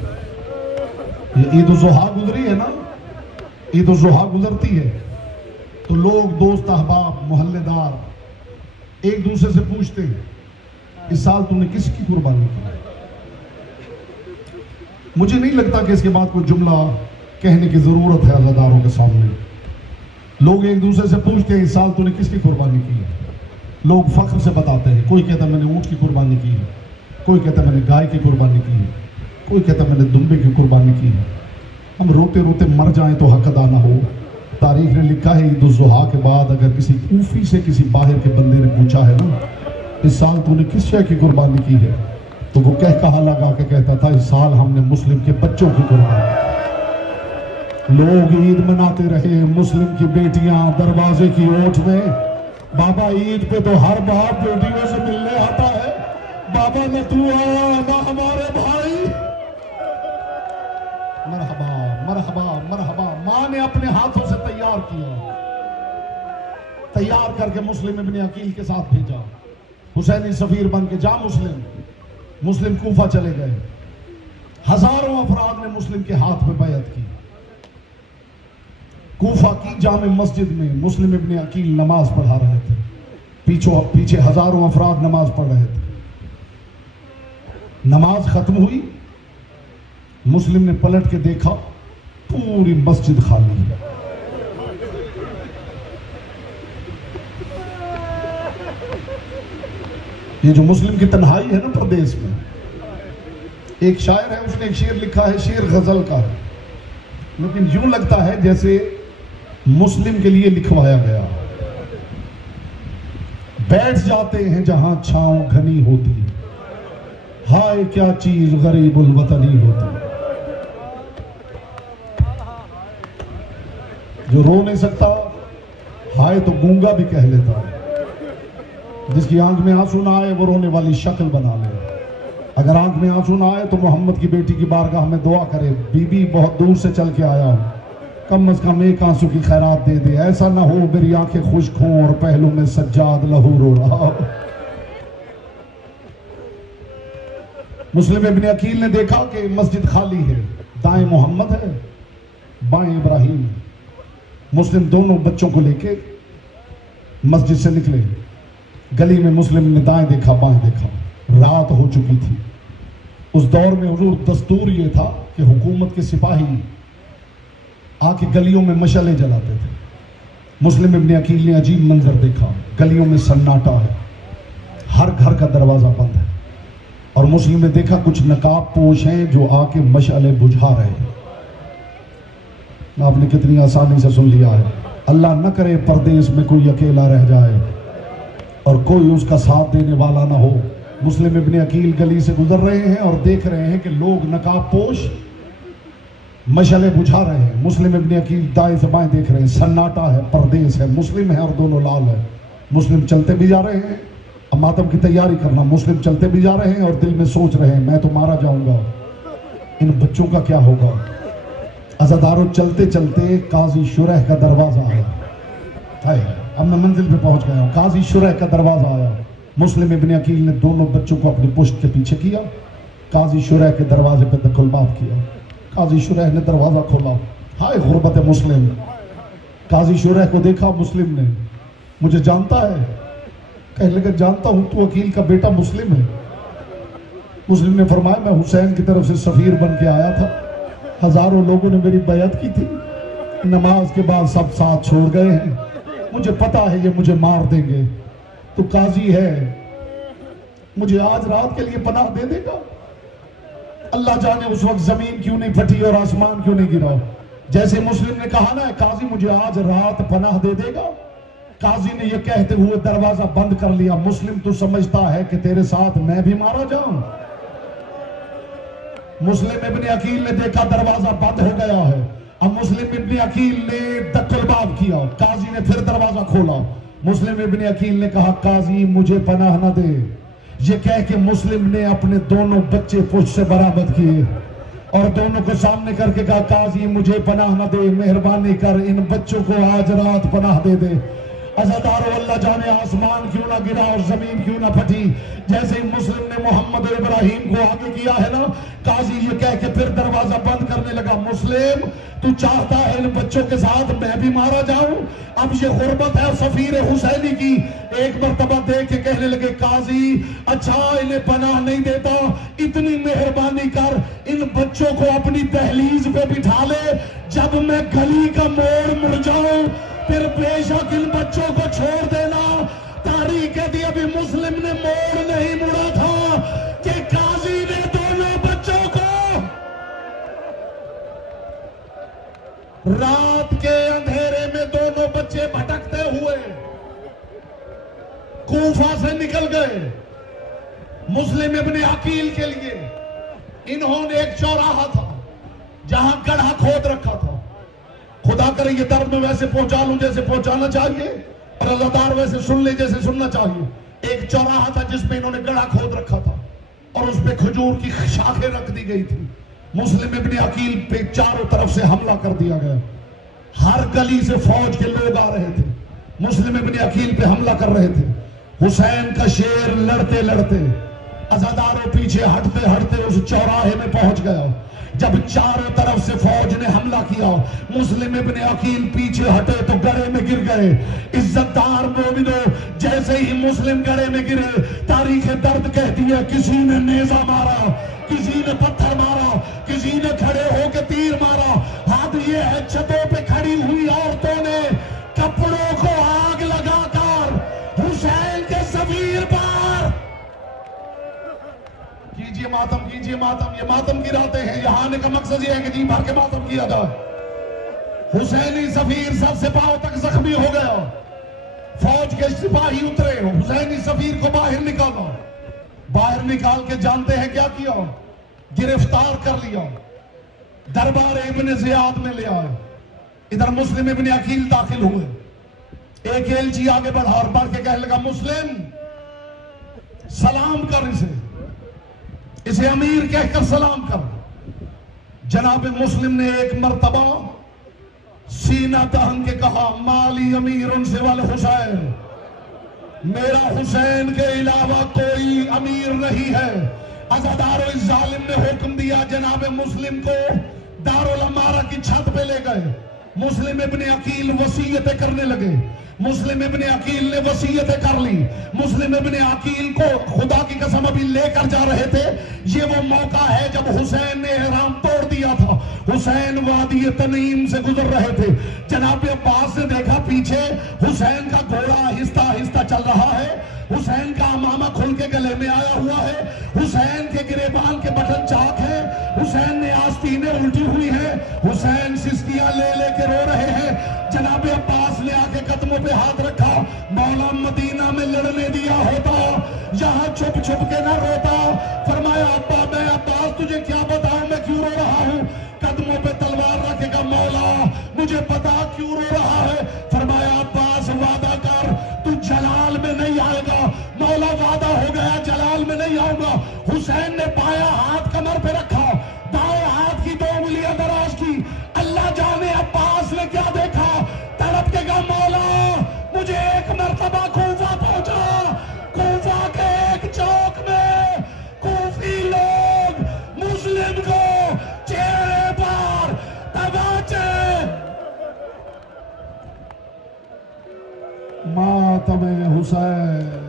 ये ईद उल ज़ुहा गुजरी है ना, ईद उल ज़ुहा गुजरती है तो लोग, दोस्त अहबाब, मोहल्लेदार एक दूसरे से पूछते हैं इस साल तुमने किसकी कुर्बानी की। मुझे नहीं लगता कि इसके बाद कोई जुमला कहने की जरूरत है अज़ादारों के सामने। लोग एक दूसरे से पूछते हैं इस साल तूने किसकी कुर्बानी की है। लोग फख्र से बताते हैं, कोई कहता मैंने ऊँट की कुर्बानी की है, कोई कहता मैंने गाय की कुर्बानी की है, कोई कहता मैंने दुम्बे की कुर्बानी की है। हम रोते रोते मर जाएं तो हक अदा ना हो। तारीख ने लिखा है ईद उल ज़ुहा के बाद अगर किसी कूफी से किसी बाहर के बंदे ने पूछा है ना इस साल तूने किस शय की कुर्बानी की है, तो वो कहा लगा के कहता था इस साल हमने मुस्लिम के बच्चों की कुर्बानी। लोग ईद मनाते रहे, मुस्लिम की बेटियां दरवाजे की ओट में। बाबा ईद पे तो हर बाप बेटियों से मिलने आता है, बाबा न तू आया ना हमारे भाई। मरहबा मरहबा मरहबा। माँ ने अपने हाथों से तैयार किया, तैयार करके मुस्लिम इब्ने अकील के साथ भेजा। हुसैनी सफीर बन के जा मुस्लिम कूफा चले गए। हजारों अफराद ने मुस्लिम के हाथ में बैअत की। कूफा की जामे मस्जिद में मुस्लिम इब्ने अकील नमाज पढ़ा रहे थे, पीछे हजारों अफराद नमाज पढ़ रहे थे। नमाज खत्म हुई, मुस्लिम ने पलट के देखा पूरी मस्जिद खाली है। ये जो मुस्लिम की तन्हाई है ना प्रदेश में, एक शायर है उसने एक शेर लिखा है, शेर गजल का है, लेकिन यूं लगता है जैसे मुस्लिम के लिए लिखवाया गया। बैठ जाते हैं जहां छांव घनी होती, हाय क्या चीज गरीबुल वतनी होती। जो रो नहीं सकता हाय तो गूंगा भी कह लेता है। जिसकी आंख में आंसू ना आए वो रोने वाली शक्ल बना ले। अगर आंख में आंसू ना आए तो मोहम्मद की बेटी की बारगाह में दुआ करे, बीबी बहुत दूर से चल के आया हूं, कम अज कम एक आंसू की खैरात दे दे। ऐसा ना हो मेरी आंखें खुश्क हों और पहलू में सज्जाद लहू रो रहा हो। मुस्लिम इब्ने अकील ने देखा कि मस्जिद खाली है, दाएं मोहम्मद है, बाएं इब्राहिम है। मुस्लिम दोनों बच्चों को लेके मस्जिद से निकले। गली में मुस्लिम ने दाएं देखा बाएं देखा, रात हो चुकी थी। उस दौर में हुजूर दस्तूर ये था कि हुकूमत के सिपाही आके गलियों में मशाले जलाते थे। मुस्लिम इब्ने अकील ने अजीब मंजर देखा, गलियों में सन्नाटा है, हर घर का दरवाजा बंद है, और मुस्लिम ने देखा कुछ नकाब पोश हैं जो आके मशाले बुझा रहे हैं। आपने कितनी आसानी से सुन लिया है। अल्लाह न करे परदेश में कोई अकेला रह जाए और कोई उसका साथ देने वाला ना हो। मुस्लिम इब्ने अकील गली से गुजर रहे हैं और देख रहे हैं कि लोग नकाब पोश मशाले बुझा रहे हैं। मुस्लिम इब्ने अकील दाएं से बाएं देख रहे हैं, सन्नाटा है, परदेश है, मुस्लिम है और दोनों लाल है। मुस्लिम चलते भी जा रहे हैं, अब मातम की तैयारी करना। मुस्लिम चलते भी जा रहे हैं और दिल में सोच रहे हैं मैं तो मारा जाऊंगा, इन बच्चों का क्या होगा। अज़ादारों, चलते चलते काजी शुरह का दरवाजा आया। अब मैं मंजिल पे पहुंच गया हूं। काजी शुरह का दरवाजा आया। मुस्लिम इब्न अकील ने दोनों बच्चों को अपनी पुश्त के पीछे किया, काजी शुरह के दरवाजे पे दखलबात किया। काजी शुरह ने दरवाजा खोला। हाय गुर्बत मुस्लिम। काजी शुरह को देखा मुस्लिम ने, मुझे जानता है? कहने लगा जानता हूं, तू अकील का बेटा मुस्लिम है। मुस्लिम ने फरमाया मैं हुसैन की तरफ से सफीर बन के आया था, हजारों लोगों ने मेरी बैयत की थी, नमाज के बाद सब साथ छोड़ गए हैं, मुझे पता है ये मुझे मार देंगे, तो काजी है, मुझे आज रात के लिए पनाह दे देगा। अल्लाह जाने उस वक्त जमीन क्यों नहीं फटी और आसमान क्यों नहीं गिरा। जैसे मुस्लिम ने कहा ना काजी मुझे आज रात पनाह दे देगा, काजी ने यह कहते हुए दरवाजा बंद कर लिया। मुस्लिम तू समझता है कि तेरे साथ मैं भी मारा जाऊं? मुस्लिम इब्न अकील ने देखा दरवाजा बंद हो गया है। अब मुस्लिम इब्न अकील ने दस्तरबाब किया, काजी ने फिर दरवाजा खोला। मुस्लिम इब्न अकील ने कहा काजी मुझे पनाह न दे। ये कह के मुस्लिम ने अपने दोनों बच्चे पुष्ट से बरामद किए और दोनों को सामने करके कहा काजी मुझे पनाह न दे, मेहरबानी कर इन बच्चों को आज रात पनाह दे दे। अज़ादारों, अल्लाह जाने आसमान क्यों ना गिरा और जमीन क्यों ना फटी। जैसे ही मुस्लिम ने मोहम्मद इब्राहिम को आगे किया है ना, काजी ये कह के फिर दरवाजा बंद करने लगा। मुस्लिम तू चाहता है इन बच्चों के साथ मैं भी मारा जाऊं? अब ये गुर्बत है सफीर हुसैनी की। एक मर्तबा देख के कहने लगे काजी अच्छा इन्हें पनाह नहीं देता, इतनी मेहरबानी कर इन बच्चों को अपनी दहलीज पे बिठा ले, जब मैं गली का मोड़ मुड़ जाऊं फिर बेशक इन बच्चों को छोड़ देना। तारीख दी अभी मुस्लिम ने मोड़ नहीं मुड़ा था कि काजी ने दोनों बच्चों को रात के अंधेरे में दोनों बच्चे भटकते हुए कूफा से निकल गए। मुस्लिम इब्न अकील के लिए इन्होंने एक चौराहा था जहां गड्ढा खोद रखा था। खुदा करे ये दर्द में वैसे पहुंचा लूं जैसे पहुंचाना चाहिए और अज़ादार वैसे सुन ले जैसे सुनना चाहिए। एक चौराहा था जिसमें इन्होंने गड्ढा खोद रखा था और उस पे खजूर की शाखें रख दी गई थी। मुस्लिम इब्न अकील पे चारों तरफ से हमला कर दिया गया। हर गली से फौज के लोग आ रहे थे, मुस्लिम इब्न अकील पे हमला कर रहे थे। हुसैन का शेर लड़ते लड़ते अज़ादारों पीछे हटते हटते उस चौराहे में पहुंच गया। जब चारों तरफ से फौज ने हमला किया, मुस्लिम इब्न अकील पीछे हटे तो गड़े में गिर गए। इज्जतदार मोमिनो, जैसे ही मुस्लिम गड़े में गिरे तारीख दर्द कहती है किसी ने नेजा मारा, किसी ने पत्थर मारा, किसी ने खड़े होकर तीर मारा। हाथ ये है छतों पे खड़ी हुई औरतों ने कपड़ों को आग लगाकर हुसैन के सफीर पर कीजिए मातम, कीजिए मातम। ये मातम की रातें हैं, यहाँ आने का मकसद ये है कि जी भर के मातम किया जाए। हुसैनी सफीर सर से पांव तक जख्मी हो गया। फौज के सिपाही उतरे, हुसैनी सफीर को बाहर निकाला। बाहर निकाल के जानते हैं क्या किया? गिरफ्तार कर लिया, दरबार इब्न ज़ियाद में ले आए। इधर मुस्लिम इब्न अकील दाखिल हुए। एक एलची आगे बढ़ा और बढ़ के कहने लगा मुस्लिम सलाम कर, इसे अमीर कहकर सलाम कर। जनाब मुस्लिम ने एक मर्तबा सीना तान के कहा माली अमीर उनसे वाले हुसैन, मेरा हुसैन के अलावा कोई अमीर नहीं है। अज़ादारों, इस जालिम ने हुक्म दिया जनाब मुस्लिम को दारुल अमारा की छत पे ले गए। मुस्लिम इब्न अकील वसीयतें करने लगे। मुस्लिम इब्न अकील ने वसीयतें कर ली। मुस्लिम इब्न अकील को खुदा की कसम अभी लेकर जा रहे थे। ये वो मौका है जब हुसैन ने एहराम तोड़ दिया था। हुसैन वादी तनीम से गुजर रहे थे। जनाब अब्बास ने देखा पीछे हुसैन का घोड़ा आहिस्ता आहिस्ता चल रहा है। हुसैन का अमामा खुल के गले में आया हुआ है। हुसैन के गिरेबान के बटन चाक है। हुसैन ने आस्तीनें उल्टी हुई है। हुसैन सिस्कियां ले लेके रो रहे हैं। जनाब अब्बास ने आके कदमों पे हाथ रखा। मौला मदीना में लड़ने दिया होता, यहाँ छुप छुप के ना रोता। फरमाया अब्बा मैं अब्बास तुझे क्या बताऊं मैं क्यों रो रहा हूँ। कदमों पे तलवार रखेगा मौला मुझे पता क्यों रो रहा है। फरमाया अब्बास वादा कर तू जलाल में नहीं आएगा। मौला वादा हो गया जलाल में नहीं आऊंगा। हुसैन ने बायां हाथ कमर पे रखा, दाएं मातम हुसैन।